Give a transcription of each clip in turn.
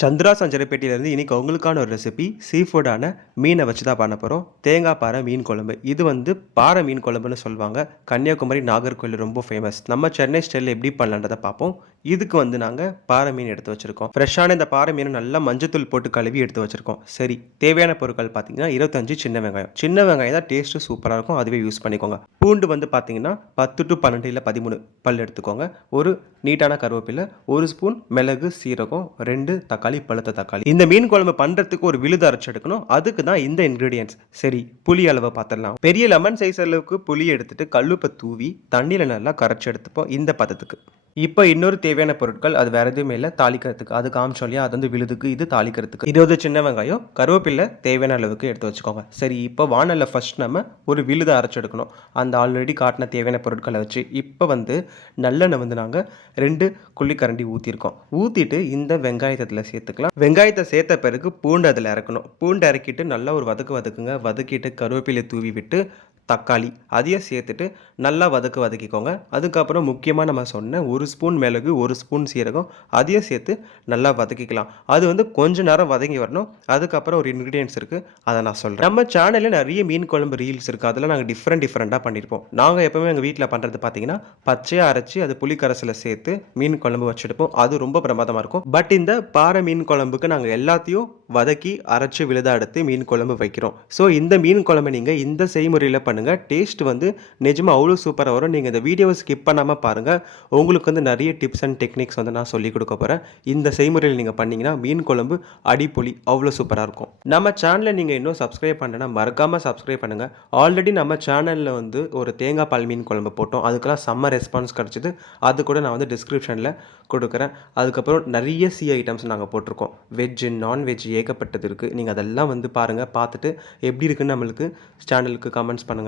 சந்திரா சஞ்சரப்பேட்டையிலேருந்து இன்றைக்கி உங்களுக்கான ஒரு ரெசிபி சீ ஃபுட்டான மீனை வச்சு தான் பண்ண போகிறோம் தேங்காய் பாறை மீன் குழம்பு. இது வந்து பாறை மீன் குழம்புன்னு சொல்லுவாங்க. கன்னியாகுமரி நாகர்கோவில் ரொம்ப ஃபேமஸ் நம்ம சென்னை ஸ்டைலில் எப்படி பண்ணலான்றதை பார்ப்போம். இதுக்கு வந்து நாங்கள் பாறை மீன் எடுத்து வச்சுருக்கோம். ஃப்ரெஷ்ஷான இந்த பாறை மீனை நல்லா மஞ்சத்தூள் போட்டு கழுவி எடுத்து வச்சுருக்கோம். சரி தேவையான பொருட்கள் பார்த்தீங்கன்னா இருபத்தஞ்சு சின்ன வெங்காயம். சின்ன வெங்காயம் தான் டேஸ்ட்டு சூப்பராக இருக்கும். அதுவே யூஸ் பண்ணிக்கோங்க. பூண்டு வந்து பார்த்தீங்கன்னா பத்து டு பன்னெண்டு இல்லை பதிமூணு பல் எடுத்துக்கோங்க. ஒரு நீட்டான கருவேப்பிலை ஒரு ஸ்பூன் மிளகு சீரகம் ரெண்டு தக்காளி பழுத்த தக்காளி. இந்த மீன் குழம்பு பண்ணுறதுக்கு ஒரு விழுது அரைச்சி எடுக்கணும். அதுக்கு தான் இந்த இன்க்ரீடியன்ஸ் சரி புளி அளவை பார்த்துடலாம் பெரிய லெமன் சைஸ் அளவுக்கு புளி எடுத்துட்டு கல்லுப்பை தூவி தண்ணியில் நல்லா கரைச்சி எடுத்துப்போம். இந்த பதத்துக்கு. இப்போ இன்னொரு தேவையான பொருட்கள் அது வேற எதுவுமே இல்லை தாளிக்கிறதுக்கு. அது காமிச்சோம் இல்லையா? அது வந்து விழுதுக்கு இது தாளிக்கிறதுக்கு. இருபது சின்ன வெங்காயம் கருவேப்பிலை தேவையான அளவுக்கு எடுத்து வச்சுக்கோங்க. சரி இப்போ வானல்ல ஃபர்ஸ்ட் நம்ம ஒரு விழுதை அரைச்சி எடுக்கணும். அந்த ஆல்ரெடி காட்டின தேவையான பொருட்களை வச்சு இப்போ வந்து நல்லெண்ணெய் வந்து நாங்கள் ரெண்டு குள்ளிக்கரண்டி ஊற்றிருக்கோம் ஊற்றிட்டு இந்த வெங்காயத்தில் சேர்த்துக்கலாம். வெங்காயத்தை சேர்த்த பிறகு பூண்டு அதில் இறக்கணும் பூண்டு இறக்கிட்டு நல்லா ஒரு வதக்கு வதக்குங்க. வதக்கிட்டு கருவேப்பிலை தூவி விட்டு தக்காளி அதையும் சேர்த்துட்டு நல்லா வதக்க வதக்கிக்கோங்க. அதுக்கப்புறம் முக்கியமாக நம்ம சொன்ன ஒரு ஸ்பூன் மிளகு ஒரு ஸ்பூன் சீரகம் அதையும் சேர்த்து நல்லா வதக்கிக்கலாம். அது வந்து கொஞ்ச நேரம் வதங்கி வரணும். அதுக்கப்புறம் ஒரு இன்க்ரீடியன்ஸ் இருக்குது அதை நான் சொல்கிறேன் நம்ம சேனலில் நிறைய மீன் குழம்பு ரீல்ஸ் இருக்குது அதெல்லாம் நாங்கள் டிஃப்ரெண்ட் டிஃப்ரெண்ட்டாக பண்ணியிருப்போம் நாங்கள் எப்போவுமே எங்கள் வீட்டில் பண்ணுறது பார்த்தீங்கன்னா பச்சையாக அரைச்சி அது புளிக்கரசில் சேர்த்து மீன் குழம்பு வச்சுருப்போம். அது ரொம்ப பிரமாதமாக இருக்கும். பட் இந்த பாறை மீன் குழம்புக்கு நாங்கள் எல்லாத்தையும் வதக்கி அரைச்சி விழுதா எடுத்து மீன் குழம்பு வைக்கிறோம். ஸோ இந்த மீன் குழம்பு நீங்கள் இந்த செய்முறையில் பண்ணுங்கள் டேஸ்ட் வந்து நிஜமாக அவ்வளோ சூப்பராக வரும். நீங்கள் இந்த வீடியோவை ஸ்கிப் பண்ணாமல் பாருங்கள் உங்களுக்கு வந்து நிறைய டிப்ஸ் அண்ட் டெக்னிக்ஸ் வந்து நான் சொல்லிக் கொடுக்க போகிறேன் இந்த செய்முறையில் நீங்கள் பண்ணீங்கன்னா மீன் குழம்பு அடிப்பொலி அவ்வளோ சூப்பராக இருக்கும். நம்ம சேனலை நீங்கள் இன்னும் சப்ஸ்கிரைப் பண்ணனா மறக்காமல் சப்ஸ்கிரைப் பண்ணுங்கள் ஆல்ரெடி நம்ம சேனலில் வந்து ஒரு தேங்காய் பால் மீன் குழம்பு போட்டோம். அதுக்கெல்லாம் செம்ம ரெஸ்பான்ஸ் கிடச்சிது. அது கூட நான் வந்து டிஸ்கிரிப்ஷனில் கொடுக்குறேன். அதுக்கப்புறம் நிறைய சி ஐட்டம்ஸ் நாங்கள் போட்டிருக்கோம். வெஜ்ஜு நான்வெஜ் ஏகப்பட்டது இருக்குது நீங்கள் அதெல்லாம் வந்து பாருங்கள் பார்த்துட்டு எப்படி இருக்குன்னு நம்மளுக்கு சேனலுக்கு கமெண்ட்ஸ் பண்ணுங்கள்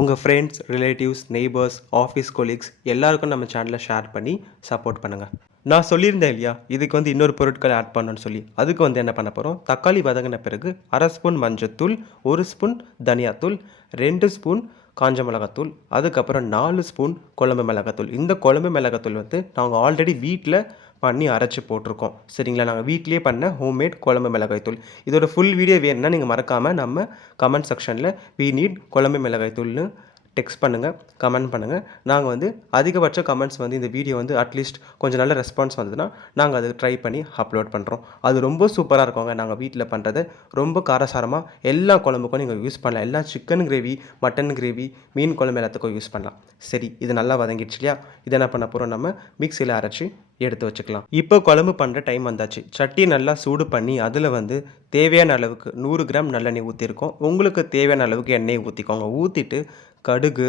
உங்கள் friends relatives neighbours office colleagues எல்லாருக்கும் நம்ம சேனலை ஷேர் பண்ணி சப்போர்ட் பண்ணுங்கள் நான் சொல்லியிருந்தேன் இல்லையா? இதுக்கு வந்து இன்னொரு பொருட்கள் ஆட் பண்ணணும்னு சொல்லி. அதுக்கு வந்து என்ன பண்ண போகிறோம் தக்காளி வதங்கின பிறகு அரை ஸ்பூன் மஞ்சத்தூள் ஒரு ஸ்பூன் தனியாத்தூள் ரெண்டு ஸ்பூன் காஞ்ச மிளகாத்தூள் அதுக்கப்புறம் நாலு ஸ்பூன் குழம்பு மிளகாத்தூள் இந்த குழம்பு மிளகாத்தூள் வந்து நாங்கள் ஆல்ரெடி வீட்டில் பண்ணி அரைச்சி போட்டிருக்கோம். சரிங்களா? நாங்கள் வீட்லேயே பண்ண ஹோம்மேட் குழம்பு மிளகாய் தூள். இதோட ஃபுல் வீடியோ வேணும்னா நீங்கள் மறக்காமல் நம்ம கமெண்ட் செக்ஷனில் வி நீட் குழம்பு மிளகாய் தூள்னு டெக்ஸ்ட் பண்ணுங்கள் கமெண்ட் பண்ணுங்கள் நாங்கள் வந்து அதிகபட்ச கமெண்ட்ஸ் வந்து இந்த வீடியோ வந்து அட்லீஸ்ட் கொஞ்சம் நல்ல ரெஸ்பான்ஸ் வந்ததுன்னா நாங்கள் அது ட்ரை பண்ணி அப்லோட் பண்ணுறோம் அது ரொம்ப சூப்பராக இருக்குங்க நாங்கள் வீட்டில் பண்ணுறது ரொம்ப காரசாரமாக எல்லா குழம்புக்கும் நீங்கள் யூஸ் பண்ணலாம். எல்லா சிக்கன் கிரேவி மட்டன் கிரேவி மீன் குழம்பு எல்லாத்துக்கும் யூஸ் பண்ணலாம். சரி இது நல்லா வதங்கிடுச்சு இல்லையா? இதை என்ன பண்ண போகிறோம் நம்ம? மிக்சியில் அரைச்சி எடுத்து வச்சுக்கலாம். இப்போ குழம்பு பண்ணுற டைம் வந்தாச்சு. சட்டி நல்லா சூடு பண்ணி அதில் வந்து தேவையான அளவுக்கு நூறு கிராம் நல்லெண்ணெய் ஊற்றிருக்கோம் உங்களுக்கு தேவையான அளவுக்கு எண்ணெய் ஊற்றிக்கோங்க ஊற்றிட்டு கடுகு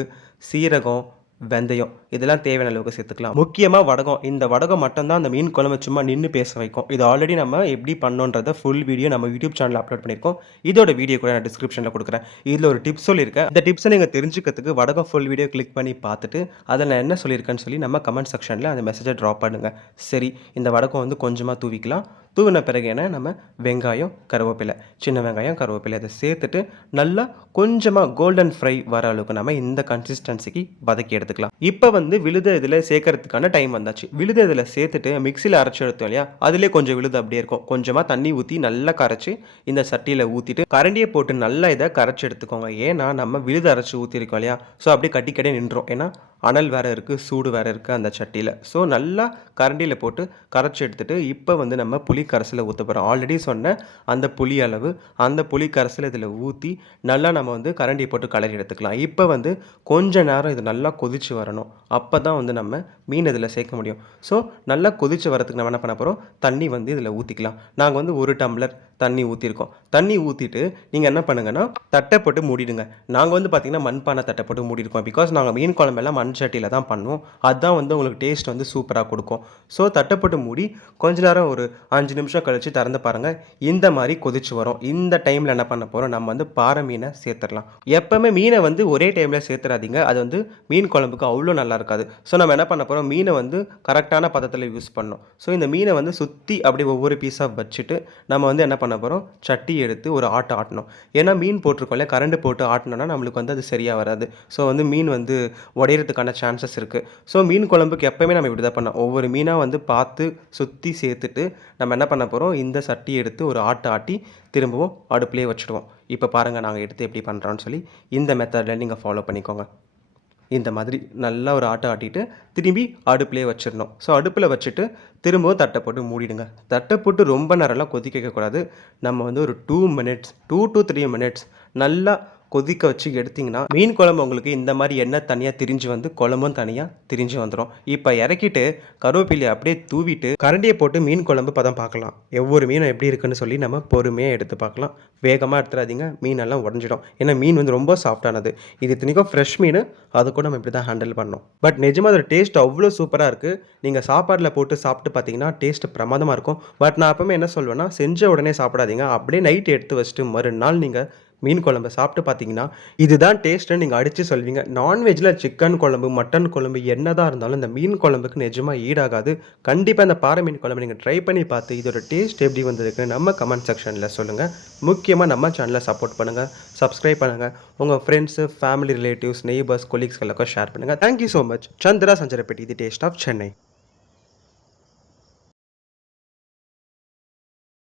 சீரகம் வெந்தயம் இதெல்லாம் தேவையான அளவுக்கு சேர்த்துக்கலாம். முக்கியமாக வடகம். இந்த வடகம் மட்டும்தான் அந்த மீன் குழம்பு சும்மா நின்று பேச வைக்கும். இது ஆல்ரெடி நம்ம எப்படி பண்ணோன்றத ஃபுல் வீடியோ நம்ம யூடியூப் சேனலில் அப்லோட் பண்ணியிருக்கோம். இதோட வீடியோ கூட நான் டிஸ்கிரிப்ஷனில் கொடுக்குறேன். இதில் ஒரு டிப்ஸ் சொல்லியிருக்கேன். இந்த டிப்ஸை நீங்கள் தெரிஞ்சுக்கிறதுக்கு வடகம் ஃபுல் வீடியோ கிளிக் பண்ணி பார்த்துட்டு அதில் நான் என்ன சொல்லியிருக்கேன்னு சொல்லி நம்ம கமெண்ட் செக்ஷனில் அந்த மெசேஜை ட்ராப் பண்ணுங்கள் சரி இந்த வடகம் வந்து கொஞ்சமாக தூவிக்கலாம். தூவின பிறகு என்ன? நம்ம வெங்காயம் கருவேப்பிலை. சின்ன வெங்காயம் கருவேப்பிலை இதை சேர்த்துட்டு நல்லா கொஞ்சமாக கோல்டன் ஃப்ரை வர அளவுக்கு நம்ம இந்த கன்சிஸ்டன்சிக்கு வதக்கி எடுத்துக்கலாம். இப்போ வந்து விழுத இதில் சேர்க்கறதுக்கான டைம் வந்தாச்சு. விழுத இதில் சேர்த்துட்டு மிக்சியில் அரைச்சி எடுத்தோம் இல்லையா? அதிலே கொஞ்சம் விழுது அப்படியே இருக்கும். கொஞ்சமாக தண்ணி ஊற்றி நல்லா கரைச்சி இந்த சட்டியில் ஊற்றிட்டு கரண்டியை போட்டு நல்லா இதை கரைச்சி எடுத்துக்கோங்க. ஏன்னா நம்ம விழுது அரைச்சி ஊற்றிருக்கோம் இல்லையா? ஸோ அப்படியே கட்டி கட்டி நின்றோம். ஏன்னா அனல் வேறு இருக்குது சூடு வேறு இருக்குது அந்த சட்டியில். ஸோ நல்லா கரண்டியில் போட்டு கரைச்சி எடுத்துகிட்டு இப்போ வந்து நம்ம புளி கரைசலை ஊற்ற போகிறோம் ஆல்ரெடி சொன்ன அந்த புளி அளவு அந்த புளி கரைசலை இதில் ஊற்றி நல்லா நம்ம வந்து கரண்டியை போட்டு கலரி எடுத்துக்கலாம். இப்போ வந்து கொஞ்ச நேரம் இது நல்லா கொதிச்சு வரணும். அப்போ தான் வந்து நம்ம மீன் இதில் சேர்க்க முடியும். ஸோ நல்லா கொதிச்சு வரதுக்கு நம்ம என்ன பண்ண போகிறோம் தண்ணி வந்து இதில் ஊற்றிக்கலாம் நாங்கள் வந்து ஒரு டம்ளர் தண்ணி ஊற்றிருக்கோம் தண்ணி ஊற்றிட்டு நீங்கள் என்ன பண்ணுங்கன்னா தட்டை போட்டு மூடிடுங்க. நாங்கள் வந்து பார்த்திங்கன்னா மண்பானை தட்டை போட்டு மூடிருக்கோம். பிகாஸ் நாங்கள் மீன் குழம்பெல்லாம் மண் சட்டியில் தான் பண்ணுவோம். அதுதான் வந்து உங்களுக்கு டேஸ்ட் வந்து சூப்பராக கொடுக்கும். ஸோ தட்டை போட்டு மூடி கொஞ்ச நேரம் ஒரு அஞ்சு நிமிஷம் கழித்து திறந்து பாருங்கள் இந்த மாதிரி கொதிச்சு வரும். இந்த டைமில் என்ன பண்ண போகிறோம் நம்ம வந்து பாறை மீனை சேர்த்துடலாம். எப்போவுமே மீனை வந்து ஒரே டைமில் சேர்த்துறாதீங்க. அது வந்து மீன் குழம்புக்கு அவ்வளோ நல்லா இருக்காது. ஸோ நம்ம என்ன பண்ண போகிறோம் மீனை வந்து கரெக்டான பதத்தில் யூஸ் பண்ணோம் ஸோ இந்த மீனை வந்து சுற்றி அப்படியே ஒவ்வொரு பீஸாக வச்சுட்டு நம்ம வந்து என்ன பண்ண பண்ண சட்டி எடுத்து ஒரு ஆட்டை ஆட்டணும் ஏன்னா மீன் போட்டிருக்கோம்ல கரண்ட் போட்டு ஆட்டினோன்னா நம்மளுக்கு வந்து அது சரியாக வராது. ஸோ வந்து மீன் வந்து உடையிறதுக்கான சான்சஸ் இருக்குது ஸோ மீன் குழம்புக்கு எப்போயுமே நம்ம இப்படி தான் பண்ணோம் ஒவ்வொரு மீனாக வந்து பார்த்து சுற்றி சேர்த்துட்டு நம்ம என்ன பண்ண போகிறோம் இந்த சட்டி எடுத்து ஒரு ஆட்டை ஆட்டி திரும்பவும் அடுப்புலேயே வச்சுடுவோம். இப்போ பாருங்கள் நாங்கள் எடுத்து எப்படி பண்ணுறோன்னு சொல்லி இந்த மெத்தடில் நீங்கள் ஃபாலோ பண்ணிக்கோங்க. இந்த மாதிரி நல்லா ஒரு ஆட்டை ஆட்டிட்டு திரும்பி அடுப்புலேயே வச்சிடணும். ஸோ அடுப்பில் வச்சுட்டு திரும்பவும் தட்டை போட்டு மூடிடுங்க. தட்டை போட்டு ரொம்ப நேரம்லாம் கொதிக்க வைக்கக்கூடாது. நம்ம வந்து ஒரு two minutes two to three minutes நல்லா கொதிக்க வச்சு எடுத்திங்கன்னா மீன் குழம்பு உங்களுக்கு இந்த மாதிரி எண்ணெய் தனியாக திரிஞ்சு வந்து குழம்பும் தனியாக திரிஞ்சு வந்துடும் இப்போ இறக்கிட்டு கருவேப்பிலையை அப்படியே தூவிட்டு கரண்டியை போட்டு மீன் குழம்பு பதம் பார்க்கலாம். ஒவ்வொரு மீனும் எப்படி இருக்குன்னு சொல்லி நம்ம பொறுமையாக எடுத்து பார்க்கலாம். வேகமாக எடுத்துடாதீங்க மீனெல்லாம் உடஞ்சிடும். ஏன்னா மீன் வந்து ரொம்ப சாஃப்டானது இது இத்தனைக்கும் ஃப்ரெஷ் மீன் அது கூட நம்ம இப்படி தான் ஹேண்டில் பண்ணோம். பட் நிஜமாக அதோட டேஸ்ட் அவ்வளோ சூப்பராக இருக்குது நீங்கள் சாப்பாட்டில் போட்டு சாப்பிட்டு பார்த்தீங்கன்னா டேஸ்ட் பிரமாதமாக இருக்கும். பட் நான் எப்பவுமே என்ன சொல்வேன்னா செஞ்ச உடனே சாப்பிடாதீங்க. அப்படியே நைட் எடுத்து வச்சுட்டு மறுநாள் நீங்கள் மீன் குழம்பு சாப்பிட்டு பார்த்தீங்கன்னா இதுதான் டேஸ்ட்டுன்னு நீங்கள் அடித்து சொல்வீங்க. நான்வெஜ்ஜில் சிக்கன் குழம்பு மட்டன் குழம்பு என்னதான் இருந்தாலும் இந்த மீன் குழம்புக்கு நிஜமாக ஈடாகாது. கண்டிப்பாக இந்த பாறை மீன் குழம்பு நீங்கள் ட்ரை பண்ணி பார்த்து இதோட டேஸ்ட் எப்படி வந்திருக்கு நம்ம கமெண்ட் செக்ஷனில் சொல்லுங்கள் முக்கியமாக நம்ம சேனலை சப்போர்ட் பண்ணுங்கள் சப்ஸ்கிரைப் பண்ணுங்கள் உங்கள் friends family relatives neighbours colleagues எல்லாருக்கும் ஷேர் பண்ணுங்கள் thank you so much Chandra சஞ்சரப்பேட்டி the taste of Chennai